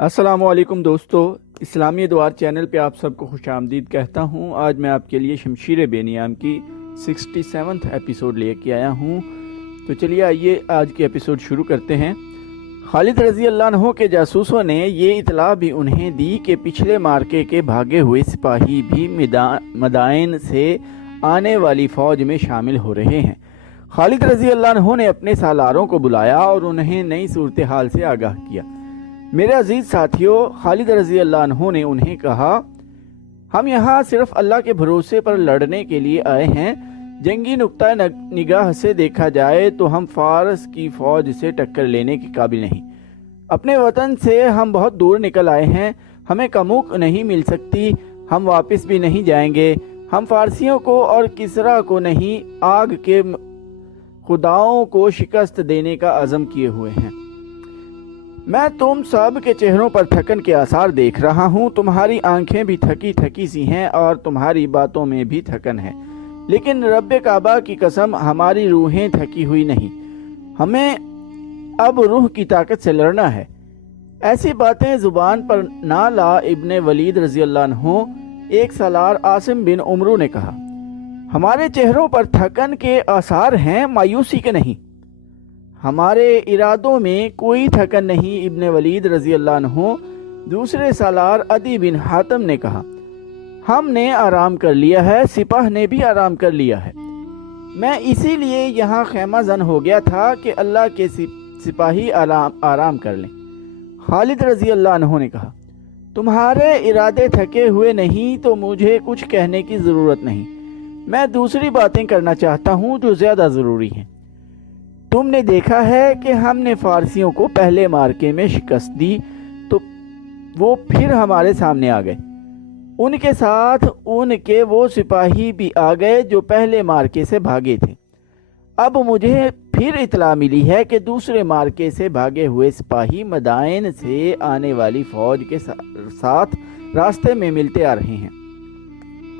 السلام علیکم دوستو، اسلامی ادوار چینل پہ آپ سب کو خوش آمدید کہتا ہوں۔ آج میں آپ کے لیے شمشیر بے نیام کی 67 ایپیسوڈ لے کے آیا ہوں۔ تو چلیے آئیے آج کے ایپیسوڈ شروع کرتے ہیں۔ خالد رضی اللہ عنہ کے جاسوسوں نے یہ اطلاع بھی انہیں دی کہ پچھلے مارکے کے بھاگے ہوئے سپاہی بھی مدائن سے آنے والی فوج میں شامل ہو رہے ہیں۔ خالد رضی اللہ عنہ نے اپنے سالاروں کو بلایا اور انہیں نئی صورتحال سے آگاہ کیا۔ میرے عزیز ساتھیوں، خالد رضی اللہ عنہ نے انہیں کہا، ہم یہاں صرف اللہ کے بھروسے پر لڑنے کے لیے آئے ہیں۔ جنگی نقطہ نگاہ سے دیکھا جائے تو ہم فارس کی فوج سے ٹکر لینے کے قابل نہیں۔ اپنے وطن سے ہم بہت دور نکل آئے ہیں، ہمیں کموک نہیں مل سکتی، ہم واپس بھی نہیں جائیں گے۔ ہم فارسیوں کو اور کسرا کو نہیں، آگ کے خداؤں کو شکست دینے کا عزم کیے ہوئے ہیں۔ میں تم سب کے چہروں پر تھکن کے آثار دیکھ رہا ہوں، تمہاری آنکھیں بھی تھکی تھکی سی ہیں اور تمہاری باتوں میں بھی تھکن ہے، لیکن رب کعبہ کی قسم ہماری روحیں تھکی ہوئی نہیں۔ ہمیں اب روح کی طاقت سے لڑنا ہے۔ ایسی باتیں زبان پر نہ لا ابن ولید رضی اللہ عنہ، ایک سالار عاصم بن عمرو نے کہا، ہمارے چہروں پر تھکن کے آثار ہیں، مایوسی کے نہیں۔ ہمارے ارادوں میں کوئی تھکن نہیں ابن ولید رضی اللہ عنہ۔ دوسرے سالار عدی بن حاتم نے کہا، ہم نے آرام کر لیا ہے، سپاہ نے بھی آرام کر لیا ہے۔ میں اسی لیے یہاں خیمہ زن ہو گیا تھا کہ اللہ کے سپاہی آرام کر لیں۔ خالد رضی اللہ عنہ نے کہا، تمہارے ارادے تھکے ہوئے نہیں تو مجھے کچھ کہنے کی ضرورت نہیں۔ میں دوسری باتیں کرنا چاہتا ہوں جو زیادہ ضروری ہیں۔ تم نے دیکھا ہے کہ ہم نے فارسیوں کو پہلے مارکے میں شکست دی تو وہ پھر ہمارے سامنے آ گئے۔ ان کے ساتھ ان کے وہ سپاہی بھی آ گئے جو پہلے مارکے سے بھاگے تھے۔ اب مجھے پھر اطلاع ملی ہے کہ دوسرے مارکے سے بھاگے ہوئے سپاہی مدائن سے آنے والی فوج کے ساتھ راستے میں ملتے آ رہے ہیں۔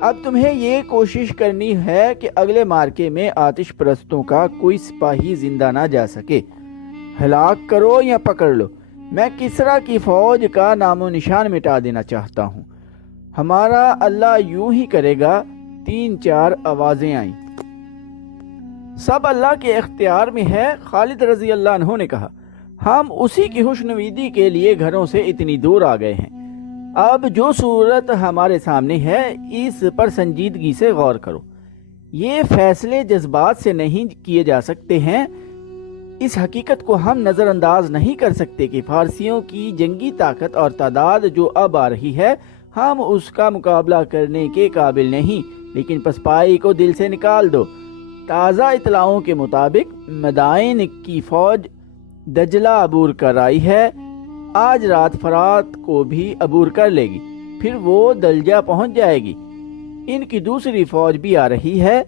اب تمہیں یہ کوشش کرنی ہے کہ اگلے مارکے میں آتش پرستوں کا کوئی سپاہی زندہ نہ جا سکے۔ ہلاک کرو یا پکڑ لو، میں کسرا کی فوج کا نام و نشان مٹا دینا چاہتا ہوں۔ ہمارا اللہ یوں ہی کرے گا۔ 3-4 آوازیں آئیں۔ سب اللہ کے اختیار میں ہے، خالد رضی اللہ عنہ نے کہا۔ ہم اسی کی خوشنودی کے لیے گھروں سے اتنی دور آ گئے ہیں۔ اب جو صورت ہمارے سامنے ہے اس پر سنجیدگی سے غور کرو۔ یہ فیصلے جذبات سے نہیں کیے جا سکتے ہیں۔ اس حقیقت کو ہم نظر انداز نہیں کر سکتے کہ فارسیوں کی جنگی طاقت اور تعداد جو اب آ رہی ہے، ہم اس کا مقابلہ کرنے کے قابل نہیں، لیکن پسپائی کو دل سے نکال دو۔ تازہ اطلاعوں کے مطابق مدائن کی فوج دجلہ عبور کر آئی ہے، آج رات فرات کو بھی عبور کر لے گی، پھر وہ دلجہ پہنچ جائے گی۔ ان کی دوسری فوج بھی آ رہی ہے۔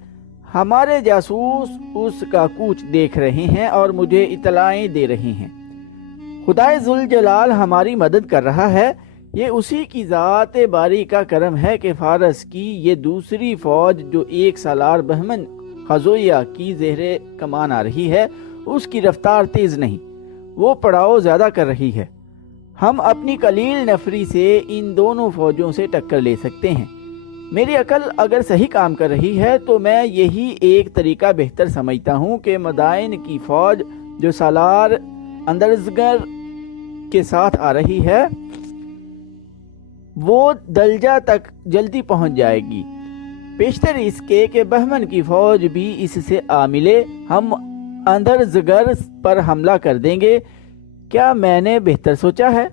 ہمارے جاسوس اس کا کوچ دیکھ رہے ہیں اور مجھے اطلاعیں دے رہے ہیں۔ خدائے ذوالجلال ہماری مدد کر رہا ہے۔ یہ اسی کی ذات باری کا کرم ہے کہ فارس کی یہ دوسری فوج جو ایک سالار بہمن خزویہ کی زہر کمان آ رہی ہے، اس کی رفتار تیز نہیں، وہ پڑاؤ زیادہ کر رہی ہے۔ ہم اپنی قلیل نفری سے ان دونوں فوجوں سے ٹکر لے سکتے ہیں۔ میری عقل اگر صحیح کام کر رہی ہے تو میں یہی ایک طریقہ بہتر سمجھتا ہوں کہ مدائن کی فوج جو سالار اندرزگر کے ساتھ آ رہی ہے وہ دلجہ تک جلدی پہنچ جائے گی، بیشتر اس کے کہ بہمن کی فوج بھی اس سے آ ملے۔ ہم اندرزگر پر حملہ کر دیں گے۔ کیا میں نے بہتر سوچا ہے؟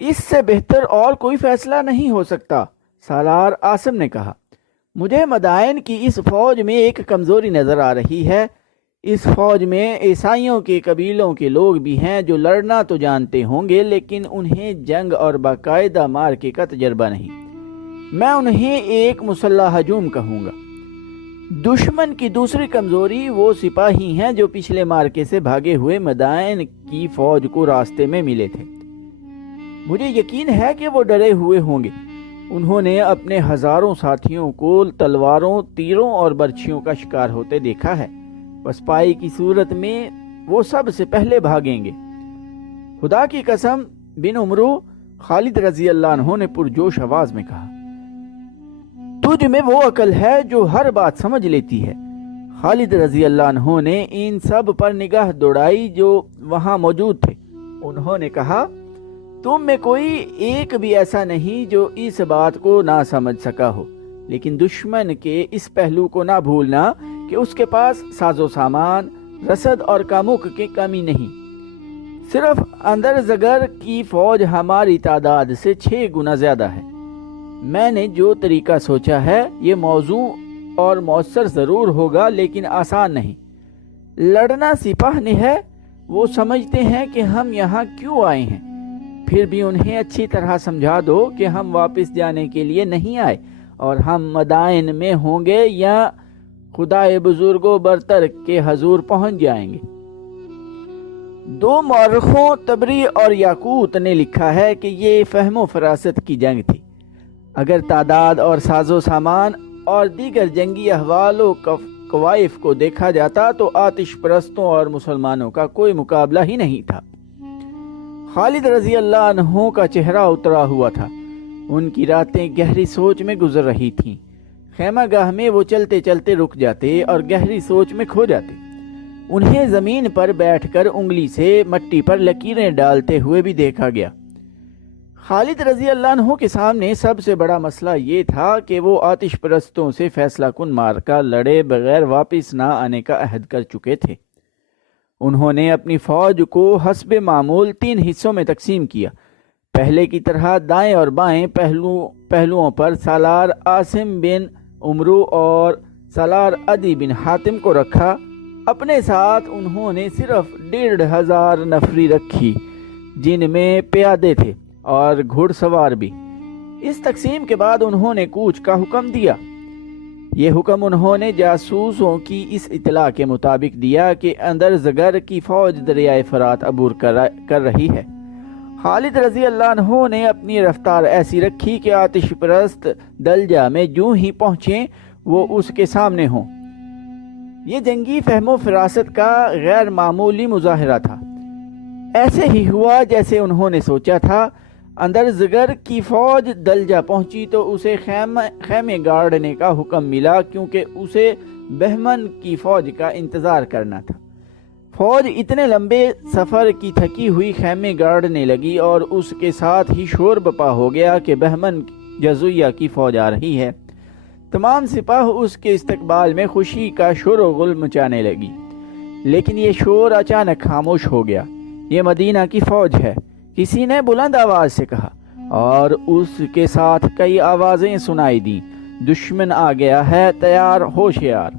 اس سے بہتر اور کوئی فیصلہ نہیں ہو سکتا، سالار عاصم نے کہا۔ مجھے مدائن کی اس فوج میں ایک کمزوری نظر آ رہی ہے۔ اس فوج میں عیسائیوں کے قبیلوں کے لوگ بھی ہیں جو لڑنا تو جانتے ہوں گے لیکن انہیں جنگ اور باقاعدہ مارکے کا تجربہ نہیں۔ میں انہیں ایک مسلح ہجوم کہوں گا۔ دشمن کی دوسری کمزوری وہ سپاہی ہیں جو پچھلے مارکے سے بھاگے ہوئے مدائن کی فوج کو راستے میں ملے تھے۔ مجھے یقین ہے کہ وہ ڈرے ہوئے ہوں گے۔ انہوں نے اپنے ہزاروں ساتھیوں کو تلواروں، تیروں اور برچھیوں کا شکار ہوتے دیکھا ہے۔ پسپائی کی صورت میں وہ سب سے پہلے بھاگیں گے۔ خدا کی قسم بن عمرو خالد رضی اللہ عنہ نے پرجوش آواز میں کہا، تجھ میں وہ عقل ہے جو ہر بات سمجھ لیتی ہے۔ خالد رضی اللہ عنہ نے ان سب پر نگاہ دوڑائی جو وہاں موجود تھے۔ انہوں نے کہا، تم میں کوئی ایک بھی ایسا نہیں جو اس بات کو نہ سمجھ سکا ہو، لیکن دشمن کے اس پہلو کو نہ بھولنا کہ اس کے پاس ساز و سامان، رسد اور کاموک کی کمی نہیں۔ صرف اندر زگر کی فوج ہماری تعداد سے 6 گنا زیادہ ہے۔ میں نے جو طریقہ سوچا ہے یہ موزوں اور مؤثر ضرور ہوگا، لیکن آسان نہیں۔ لڑنا سپاہ نے ہے، وہ سمجھتے ہیں کہ ہم یہاں کیوں آئے ہیں، پھر بھی انہیں اچھی طرح سمجھا دو کہ ہم واپس جانے کے لیے نہیں آئے اور ہم مدائن میں ہوں گے یا خدائے بزرگ و برتر کے حضور پہنچ جائیں گے۔ 2 مورخوں طبری اور یاقوت نے لکھا ہے کہ یہ فہم و فراست کی جنگ تھی۔ اگر تعداد اور ساز و سامان اور دیگر جنگی احوال و کوائف کو دیکھا جاتا تو آتش پرستوں اور مسلمانوں کا کوئی مقابلہ ہی نہیں تھا۔ خالد رضی اللہ عنہ کا چہرہ اترا ہوا تھا۔ ان کی راتیں گہری سوچ میں گزر رہی تھیں۔ خیمہ گاہ میں وہ چلتے چلتے رک جاتے اور گہری سوچ میں کھو جاتے۔ انہیں زمین پر بیٹھ کر انگلی سے مٹی پر لکیریں ڈالتے ہوئے بھی دیکھا گیا۔ خالد رضی اللہ عنہ کے سامنے سب سے بڑا مسئلہ یہ تھا کہ وہ آتش پرستوں سے فیصلہ کن مارکا لڑے بغیر واپس نہ آنے کا عہد کر چکے تھے۔ انہوں نے اپنی فوج کو حسب معمول 3 حصوں میں تقسیم کیا۔ پہلے کی طرح دائیں اور بائیں پہلوؤں پر سالار عاصم بن عمرو اور سالار عدی بن حاتم کو رکھا۔ اپنے ساتھ انہوں نے صرف 1500 نفری رکھی، جن میں پیادے تھے اور گھڑ سوار بھی۔ اس تقسیم کے بعد انہوں نے کوچ کا حکم دیا۔ یہ حکم انہوں نے جاسوسوں کی اس اطلاع کے مطابق دیا کہ اندر زگر کی فوج دریائے فرات عبور کر رہی ہے۔ خالد رضی اللہ عنہ نے اپنی رفتار ایسی رکھی کہ آتش پرست دلجہ میں جو ہی پہنچیں وہ اس کے سامنے ہوں۔ یہ جنگی فہم و فراست کا غیر معمولی مظاہرہ تھا۔ ایسے ہی ہوا جیسے انہوں نے سوچا تھا۔ اندر زگر کی فوج دلجہ پہنچی تو اسے خیمے گاڑنے کا حکم ملا، کیونکہ اسے بہمن کی فوج کا انتظار کرنا تھا۔ فوج اتنے لمبے سفر کی تھکی ہوئی خیمے گاڑنے لگی اور اس کے ساتھ ہی شور بپا ہو گیا کہ بہمن جزویہ کی فوج آ رہی ہے۔ تمام سپاہ اس کے استقبال میں خوشی کا شور و غل مچانے لگی، لیکن یہ شور اچانک خاموش ہو گیا۔ یہ مدینہ کی فوج ہے، کسی نے بلند آواز سے کہا، اور اس کے ساتھ کئی آوازیں سنائی دیں، دشمن آ گیا ہے، تیار ہوشیار۔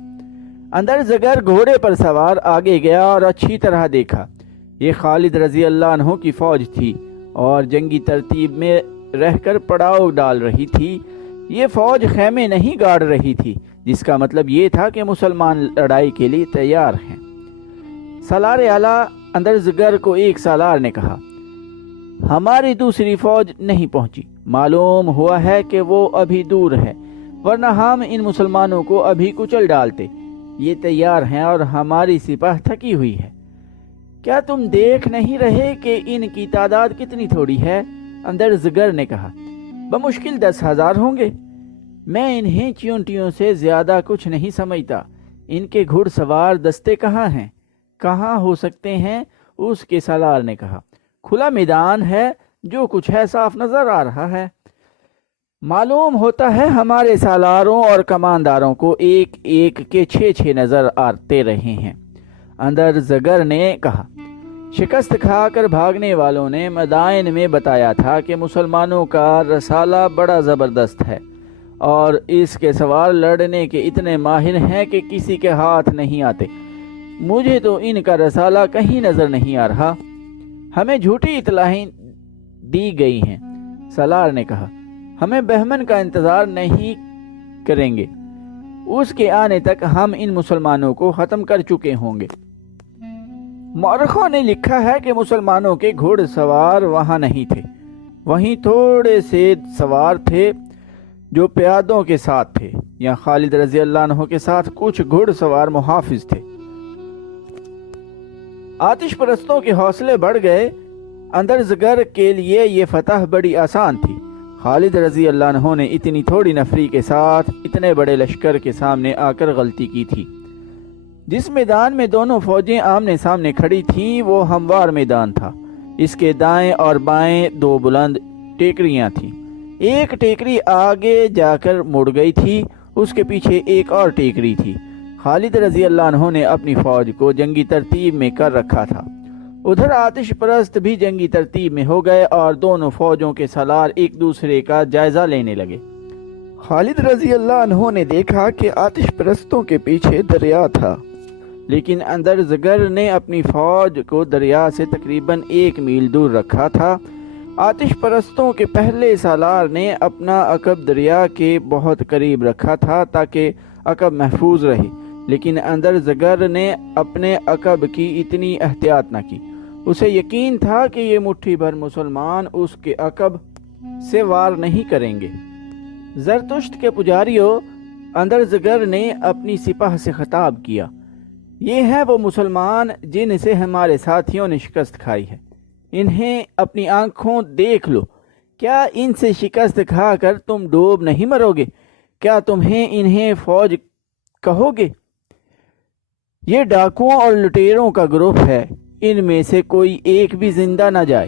اندر زگر گھوڑے پر سوار آگے گیا اور اچھی طرح دیکھا۔ یہ خالد رضی اللہ عنہ کی فوج تھی اور جنگی ترتیب میں رہ کر پڑاؤ ڈال رہی تھی۔ یہ فوج خیمے نہیں گاڑ رہی تھی، جس کا مطلب یہ تھا کہ مسلمان لڑائی کے لیے تیار ہیں۔ سالار اعلیٰ اندر زگر کو ایک سالار نے کہا، ہماری دوسری فوج نہیں پہنچی، معلوم ہوا ہے کہ وہ ابھی دور ہے، ورنہ ہم ان مسلمانوں کو ابھی کچل ڈالتے۔ یہ تیار ہیں اور ہماری سپاہ تھکی ہوئی ہے۔ کیا تم دیکھ نہیں رہے کہ ان کی تعداد کتنی تھوڑی ہے؟ اندر زگر نے کہا، بمشکل 10,000 ہوں گے۔ میں انہیں چیونٹیوں سے زیادہ کچھ نہیں سمجھتا۔ ان کے گھڑ سوار دستے کہاں ہیں؟ کہاں ہو سکتے ہیں؟ اس کے سالار نے کہا، کھلا میدان ہے، جو کچھ ہے صاف نظر آ رہا ہے۔ معلوم ہوتا ہے ہمارے سالاروں اور کمانداروں کو ایک ایک کے 6 نظر آتے رہے ہیں۔ اندر زگر نے کہا، شکست کھا کر بھاگنے والوں نے مدائن میں بتایا تھا کہ مسلمانوں کا رسالہ بڑا زبردست ہے اور اس کے سوار لڑنے کے اتنے ماہر ہیں کہ کسی کے ہاتھ نہیں آتے۔ مجھے تو ان کا رسالہ کہیں نظر نہیں آ رہا، ہمیں جھوٹی اطلاعیں دی گئی ہیں۔ سالار نے کہا، ہمیں بہمن کا انتظار نہیں کریں گے، اس کے آنے تک ہم ان مسلمانوں کو ختم کر چکے ہوں گے۔ مورخوں نے لکھا ہے کہ مسلمانوں کے گھوڑ سوار وہاں نہیں تھے، وہیں تھوڑے سے سوار تھے جو پیادوں کے ساتھ تھے، یا خالد رضی اللہ عنہ کے ساتھ کچھ گھوڑ سوار محافظ تھے۔ آتش پرستوں کے حوصلے بڑھ گئے۔ اندرزگر کے لیے یہ فتح بڑی آسان تھی۔ خالد رضی اللہ عنہ نے اتنی تھوڑی نفری کے ساتھ اتنے بڑے لشکر کے سامنے آ کر غلطی کی تھی۔ جس میدان میں دونوں فوجیں آمنے سامنے کھڑی تھیں وہ ہموار میدان تھا۔ اس کے دائیں اور بائیں دو بلند ٹیکریاں تھیں۔ ایک ٹیکری آگے جا کر مڑ گئی تھی، اس کے پیچھے ایک اور ٹیکری تھی۔ خالد رضی اللہ عنہ نے اپنی فوج کو جنگی ترتیب میں کر رکھا تھا۔ ادھر آتش پرست بھی جنگی ترتیب میں ہو گئے اور دونوں فوجوں کے سالار ایک دوسرے کا جائزہ لینے لگے۔ خالد رضی اللہ عنہ نے دیکھا کہ آتش پرستوں کے پیچھے دریا تھا، لیکن اندرزگر نے اپنی فوج کو دریا سے تقریباً 1 میل دور رکھا تھا۔ آتش پرستوں کے پہلے سالار نے اپنا عقب دریا کے بہت قریب رکھا تھا تاکہ عقب محفوظ رہے، لیکن اندرزگر نے اپنے عقب کی اتنی احتیاط نہ کی۔ اسے یقین تھا کہ یہ مٹھی بھر مسلمان اس کے عقب سے وار نہیں کریں گے۔ زرتشت کے پجاریوں، اندرزگر نے اپنی سپاہ سے خطاب کیا، یہ ہیں وہ مسلمان جن سے ہمارے ساتھیوں نے شکست کھائی ہے، انہیں اپنی آنکھوں دیکھ لو۔ کیا ان سے شکست کھا کر تم ڈوب نہیں مرو گے؟ کیا تمہیں انہیں فوج کہو گے؟ یہ ڈاکوؤں اور لٹیروں کا گروہ ہے، ان میں سے کوئی ایک بھی زندہ نہ جائے۔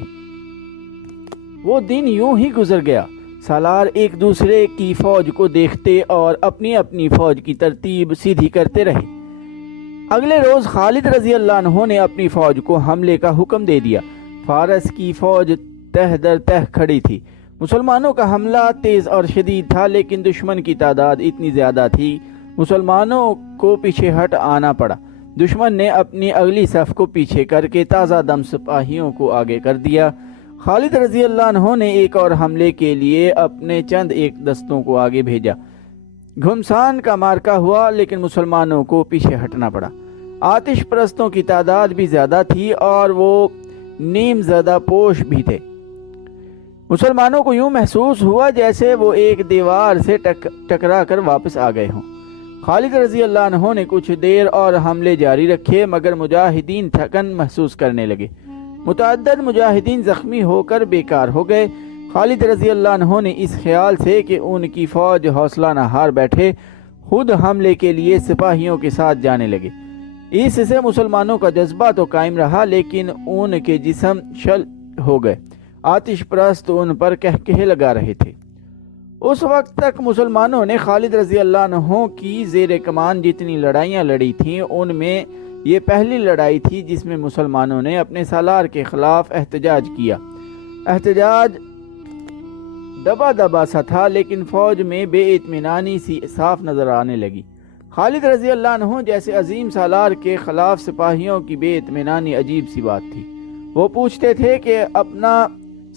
وہ دن یوں ہی گزر گیا۔ سالار ایک دوسرے کی فوج کو دیکھتے اور اپنی اپنی فوج کی ترتیب سیدھی کرتے رہے۔ اگلے روز خالد رضی اللہ عنہ نے اپنی فوج کو حملے کا حکم دے دیا۔ فارس کی فوج تہ در تہ کھڑی تھی۔ مسلمانوں کا حملہ تیز اور شدید تھا، لیکن دشمن کی تعداد اتنی زیادہ تھی، مسلمانوں کو پیچھے ہٹ آنا پڑا۔ دشمن نے اپنی اگلی صف کو پیچھے کر کے تازہ دم سپاہیوں کو آگے کر دیا۔ خالد رضی اللہ عنہ نے ایک اور حملے کے لیے اپنے چند ایک دستوں کو آگے بھیجا۔ گھمسان کا مارکا ہوا، لیکن مسلمانوں کو پیچھے ہٹنا پڑا۔ آتش پرستوں کی تعداد بھی زیادہ تھی اور وہ نیم زدہ پوش بھی تھے۔ مسلمانوں کو یوں محسوس ہوا جیسے وہ ایک دیوار سے ٹکرا کر واپس آ گئے ہوں۔ خالد رضی اللہ عنہ نے کچھ دیر اور حملے جاری رکھے، مگر مجاہدین تھکن محسوس کرنے لگے۔ متعدد مجاہدین زخمی ہو کر بیکار ہو گئے۔ خالد رضی اللہ عنہ نے اس خیال سے کہ ان کی فوج حوصلہ نہ ہار بیٹھے، خود حملے کے لیے سپاہیوں کے ساتھ جانے لگے۔ اس سے مسلمانوں کا جذبہ تو قائم رہا، لیکن ان کے جسم شل ہو گئے۔ آتش پرست ان پر کہکہے لگا رہے تھے۔ اس وقت تک مسلمانوں نے خالد رضی اللہ عنہ کی زیر کمان جتنی لڑائیاں لڑی تھیں، ان میں یہ پہلی لڑائی تھی جس میں مسلمانوں نے اپنے سالار کے خلاف احتجاج کیا۔ احتجاج دبا دبا سا تھا، لیکن فوج میں بے اطمینانی سی صاف نظر آنے لگی۔ خالد رضی اللہ عنہ جیسے عظیم سالار کے خلاف سپاہیوں کی بے اطمینانی عجیب سی بات تھی۔ وہ پوچھتے تھے کہ اپنا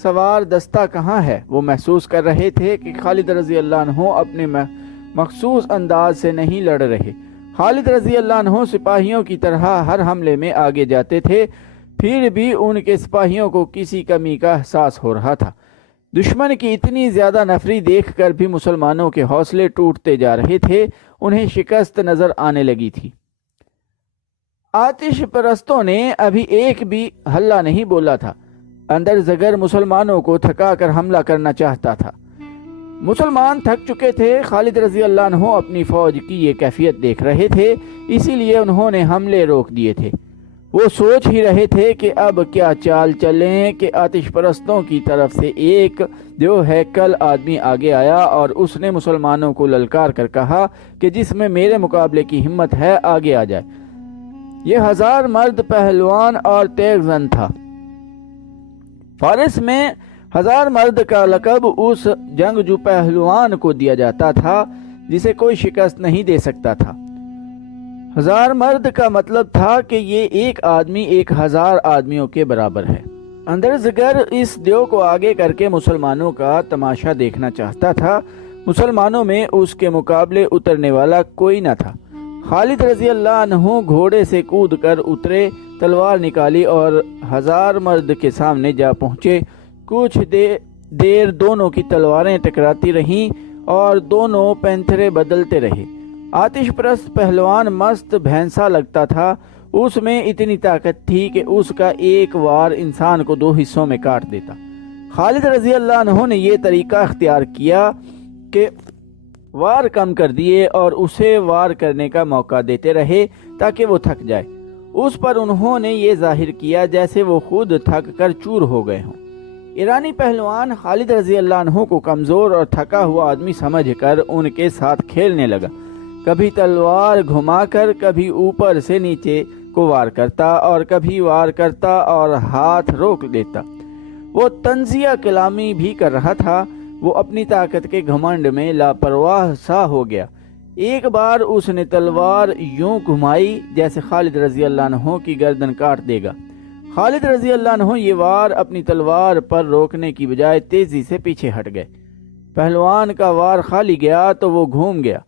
سوار دستہ کہاں ہے۔ وہ محسوس کر رہے تھے کہ خالد رضی اللہ عنہ اپنے مخصوص انداز سے نہیں لڑ رہے۔ خالد رضی اللہ عنہ سپاہیوں کی طرح ہر حملے میں آگے جاتے تھے، پھر بھی ان کے سپاہیوں کو کسی کمی کا احساس ہو رہا تھا۔ دشمن کی اتنی زیادہ نفری دیکھ کر بھی مسلمانوں کے حوصلے ٹوٹتے جا رہے تھے، انہیں شکست نظر آنے لگی تھی۔ آتش پرستوں نے ابھی ایک بھی ہلہ نہیں بولا تھا۔ اندرزگر مسلمانوں کو تھکا کر حملہ کرنا چاہتا تھا۔ مسلمان تھک چکے تھے۔ خالد رضی اللہ عنہ اپنی فوج کی یہ کیفیت دیکھ رہے تھے، اسی لیے انہوں نے حملے روک دیے تھے۔ وہ سوچ ہی رہے تھے کہ اب کیا چال چلیں کہ آتش پرستوں کی طرف سے ایک جو ہیکل آدمی آگے آیا اور اس نے مسلمانوں کو للکار کر کہا کہ جس میں میرے مقابلے کی ہمت ہے آگے آ جائے۔ یہ 1000 مرد پہلوان اور تیغ زن تھا۔ فارس میں 1000 مرد کا لقب اس جنگجو پہلوان کو دیا جاتا تھا جسے کوئی شکست نہیں دے سکتا تھا۔ 1000 مرد کا مطلب تھا کہ یہ ایک آدمی 1000 آدمیوں کے برابر ہے۔ اندرزگر اس دیو کو آگے کر کے مسلمانوں کا تماشا دیکھنا چاہتا تھا۔ مسلمانوں میں اس کے مقابلے اترنے والا کوئی نہ تھا۔ خالد رضی اللہ عنہ گھوڑے سے کود کر اترے، تلوار نکالی اور 1000 مرد کے سامنے جا پہنچے۔ کچھ دیر دونوں کی تلواریں ٹکراتی رہیں اور دونوں پینتھرے بدلتے رہے۔ آتش پرست پہلوان مست بھینسا لگتا تھا، اس میں اتنی طاقت تھی کہ اس کا ایک وار انسان کو 2 حصوں میں کاٹ دیتا۔ خالد رضی اللہ عنہ نے یہ طریقہ اختیار کیا کہ وار کم کر دیے اور اسے وار کرنے کا موقع دیتے رہے تاکہ وہ تھک جائے۔ اس پر انہوں نے یہ ظاہر کیا جیسے وہ خود تھک کر چور ہو گئے ہوں۔ ایرانی پہلوان خالد رضی اللہ عنہ کو کمزور اور تھکا ہوا آدمی سمجھ کر ان کے ساتھ کھیلنے لگا، کبھی تلوار گھما کر کبھی اوپر سے نیچے کو وار کرتا اور کبھی وار کرتا اور ہاتھ روک دیتا۔ وہ طنزیہ کلامی بھی کر رہا تھا۔ وہ اپنی طاقت کے گھمنڈ میں لاپرواہ سا ہو گیا۔ ایک بار اس نے تلوار یوں گھمائی جیسے خالد رضی اللہ عنہ کی گردن کاٹ دے گا۔ خالد رضی اللہ عنہ یہ وار اپنی تلوار پر روکنے کی بجائے تیزی سے پیچھے ہٹ گئے۔ پہلوان کا وار خالی گیا تو وہ گھوم گیا۔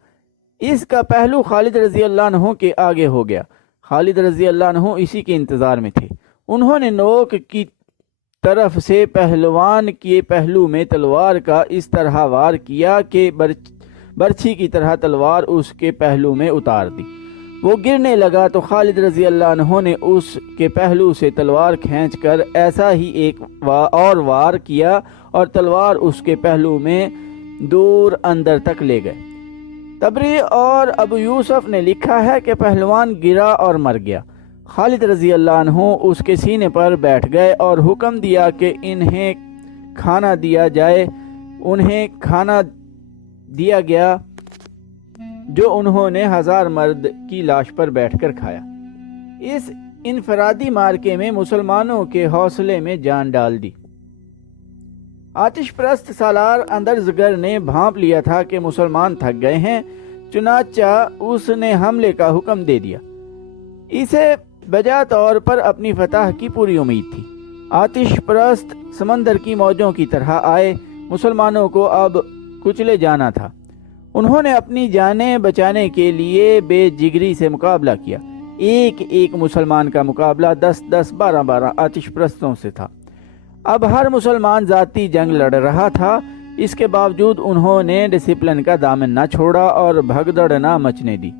اس کا پہلو خالد رضی اللہ عنہ کے آگے ہو گیا۔ خالد رضی اللہ عنہ اسی کے انتظار میں تھے۔ انہوں نے نوک کی طرف سے پہلوان کے پہلو میں تلوار کا اس طرح وار کیا کہ برچھی کی طرح تلوار اس کے پہلو میں اتار دی۔ وہ گرنے لگا تو خالد رضی اللہ عنہ نے اس کے پہلو سے تلوار کھینچ کر ایسا ہی ایک اور وار کیا اور تلوار اس کے پہلو میں دور اندر تک لے گئے۔ تبری اور ابو یوسف نے لکھا ہے کہ پہلوان گرا اور مر گیا۔ خالد رضی اللہ عنہ اس کے سینے پر بیٹھ گئے اور حکم دیا کہ انہیں کھانا دیا جائے۔ انہیں کھانا دیا گیا جو انہوں نے 1000 مرد کی لاش پر بیٹھ کر کھایا۔ اس انفرادی مارکے میں مسلمانوں کے حوصلے میں جان ڈال دی۔ آتش پرست سالار اندرزگر نے بھانپ لیا تھا کہ مسلمان تھک گئے ہیں، چنانچہ اس نے حملے کا حکم دے دیا۔ اسے بجا طور پر اپنی فتح کی پوری امید تھی۔ آتش پرست سمندر کی موجوں کی طرح آئے، مسلمانوں کو اب کچلے جانا تھا۔ انہوں نے اپنی جانیں بچانے کے لیے بے جگری سے مقابلہ کیا۔ ایک مسلمان کا مقابلہ 10 12 آتش پرستوں سے تھا۔ اب ہر مسلمان ذاتی جنگ لڑ رہا تھا۔ اس کے باوجود انہوں نے ڈسپلن کا دامن نہ چھوڑا اور بھگدڑ نہ مچنے دی۔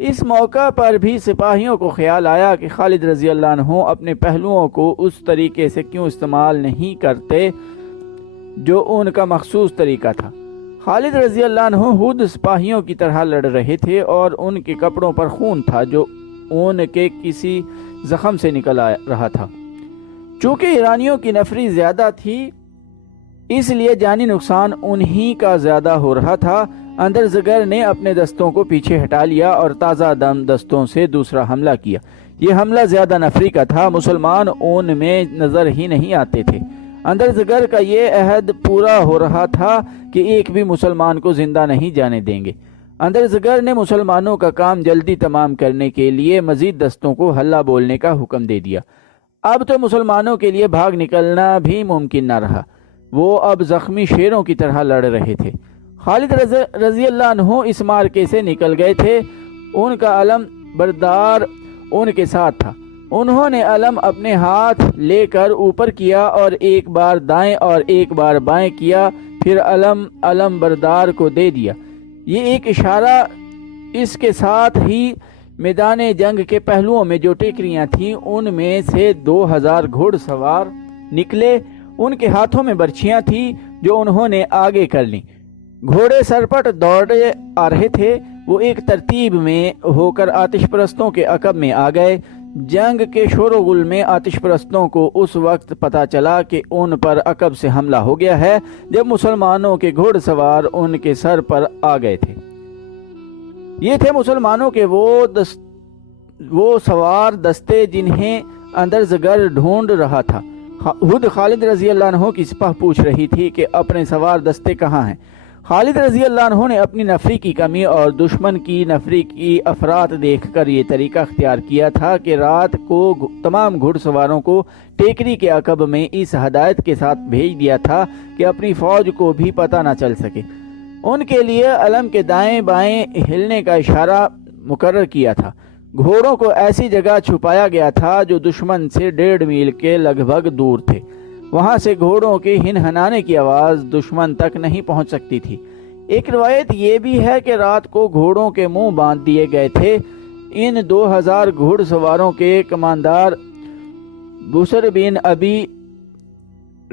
اس موقع پر بھی سپاہیوں کو خیال آیا کہ خالد رضی اللہ عنہ اپنے پہلوؤں کو اس طریقے سے کیوں استعمال نہیں کرتے جو ان کا مخصوص طریقہ تھا۔ خالد رضی اللہ عنہ خود سپاہیوں کی طرح لڑ رہے تھے اور ان کے کپڑوں پر خون تھا جو ان کے کسی زخم سے نکل آ رہا تھا۔ چونکہ ایرانیوں کی نفری زیادہ تھی اس لیے جانی نقصان انہی کا زیادہ ہو رہا تھا۔ اندرزگر نے اپنے دستوں کو پیچھے ہٹا لیا اور تازہ دم دستوں سے دوسرا حملہ کیا۔ یہ حملہ زیادہ نفری کا تھا، مسلمان ان میں نظر ہی نہیں آتے تھے۔ اندرزگر کا یہ عہد پورا ہو رہا تھا کہ ایک بھی مسلمان کو زندہ نہیں جانے دیں گے۔ اندرزگر نے مسلمانوں کا کام جلدی تمام کرنے کے لیے مزید دستوں کو حلہ بولنے کا حکم دے دیا۔ اب تو مسلمانوں کے لیے بھاگ نکلنا بھی ممکن نہ رہا۔ وہ اب زخمی شیروں کی طرح لڑ رہے تھے۔ خالد رضی اللہ عنہ اس مارکے سے نکل گئے تھے۔ ان کا علم بردار ان کے ساتھ تھا۔ انہوں نے علم اپنے ہاتھ لے کر اوپر کیا اور ایک بار دائیں اور ایک بار بائیں کیا، پھر علم بردار کو دے دیا۔ یہ ایک اشارہ۔ اس کے ساتھ ہی میدان جنگ کے پہلوؤں میں جو ٹیکریاں تھیں ان میں سے 2000 گھوڑ سوار نکلے۔ ان کے ہاتھوں میں برچھیاں تھیں جو انہوں نے آگے کر لیں۔ گھوڑے سرپٹ دوڑے آ رہے تھے۔ وہ ایک ترتیب میں ہو کر آتش پرستوں کے عقب میں آ گئے۔ جنگ کے شور و غل میں آتش پرستوں کو اس وقت پتہ چلا کہ ان پر عقب سے حملہ ہو گیا ہے جب مسلمانوں کے گھوڑ سوار ان کے سر پر آ گئے تھے۔ یہ تھے مسلمانوں کے وہ سوار دستے جنہیں اندرزگر ڈھونڈ رہا تھا۔ خود خالد رضی اللہ عنہ کی سپاہ پوچھ رہی تھی کہ اپنے سوار دستے کہاں ہیں۔ خالد رضی اللہ عنہ نے اپنی نفری کی کمی اور دشمن کی نفری کی افراط دیکھ کر یہ طریقہ اختیار کیا تھا کہ رات کو تمام گھڑ سواروں کو ٹیکری کے عقب میں اس ہدایت کے ساتھ بھیج دیا تھا کہ اپنی فوج کو بھی پتہ نہ چل سکے۔ ان کے لیے علم کے دائیں بائیں ہلنے کا اشارہ مقرر کیا تھا۔ گھوڑوں کو ایسی جگہ چھپایا گیا تھا جو دشمن سے 1.5 میل کے لگ بھگ دور تھے۔ وہاں سے گھوڑوں کے ہنہنانے کی آواز دشمن تک نہیں پہنچ سکتی تھی۔ ایک روایت یہ بھی ہے کہ رات کو گھوڑوں کے منہ باندھ دیے گئے تھے ان 2000 گھڑ سواروں کے کماندار بسر بن ابی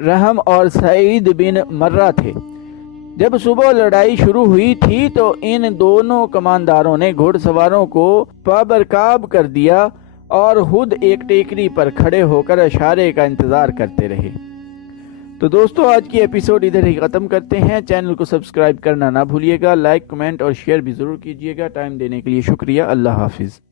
رحم اور سعید بن مرہ تھے۔ جب صبح لڑائی شروع ہوئی تھی تو ان دونوں کمانداروں نے گھڑ سواروں کو پابرکاب کر دیا اور خود ایک ٹیکری پر کھڑے ہو کر اشارے کا انتظار کرتے رہے۔ تو دوستو آج کی ایپیسوڈ ادھر ہی ختم کرتے ہیں۔ چینل کو سبسکرائب کرنا نہ بھولیے گا، لائک، کمنٹ اور شیئر بھی ضرور کیجیے گا۔ ٹائم دینے کے لیے شکریہ۔ اللہ حافظ۔